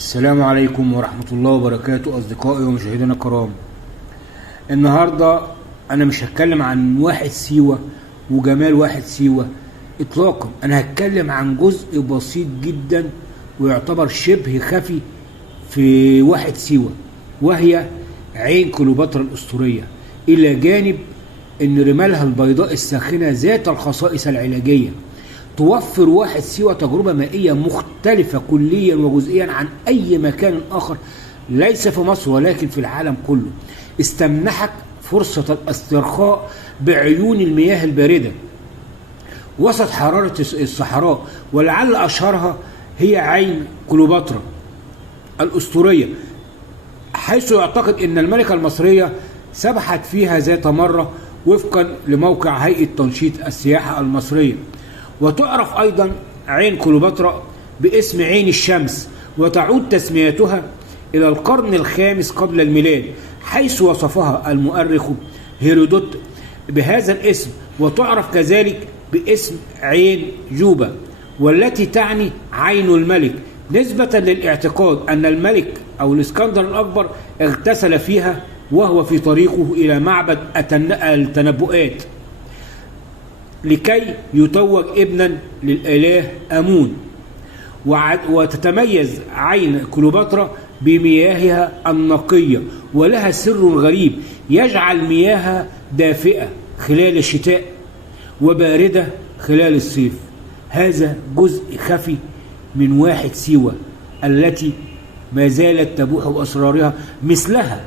السلام عليكم ورحمة الله وبركاته أصدقائي ومشاهدينا الكرام. النهاردة أنا مش هتكلم عن واحد سيوة وجمال واحد سيوة إطلاقا. أنا هتكلم عن جزء بسيط جدا ويعتبر شبه خفي في واحد سيوة، وهي عين كليوباترا الأسطورية، إلى جانب أن رمالها البيضاء الساخنة ذات الخصائص العلاجية توفر واحد سيوة تجربة مائية مختلفة كليا وجزئيا عن أي مكان آخر، ليس في مصر ولكن في العالم كله. استمنحك فرصة الاسترخاء بعيون المياه الباردة وسط حرارة الصحراء، ولعل أشهرها هي عين كليوباترا الأسطورية، حيث يعتقد أن الملكة المصرية سبحت فيها ذات مرة وفقا لموقع هيئة تنشيط السياحة المصرية. وتعرف أيضا عين كليوباترا باسم عين الشمس، وتعود تسميتها إلى القرن الخامس قبل الميلاد، حيث وصفها المؤرخ هيرودوت بهذا الاسم. وتعرف كذلك باسم عين جوبا، والتي تعني عين الملك، نسبة للاعتقاد أن الملك أو الإسكندر الأكبر اغتسل فيها وهو في طريقه إلى معبد التنبؤات لكي يتوج ابنا للإله آمون. وتتميز عين كليوباترا بمياهها النقية، ولها سر غريب يجعل مياهها دافئة خلال الشتاء وباردة خلال الصيف. هذا جزء خفي من واحد سيوة التي ما زالت تبوح بأسرارها مثلها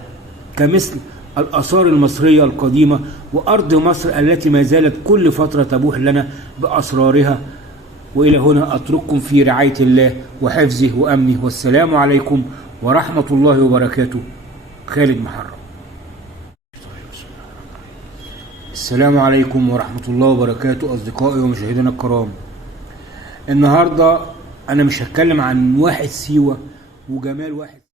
كمثل الآثار المصرية القديمة وأرض مصر التي ما زالت كل فترة تبوح لنا بأسرارها. وإلى هنا أترككم في رعاية الله وحفظه وأمنه، والسلام عليكم ورحمة الله وبركاته. خالد محرم. السلام عليكم ورحمة الله وبركاته أصدقائي ومشاهدينا الكرام. النهاردة أنا مش هتكلم عن واحد سيوة وجمال واحد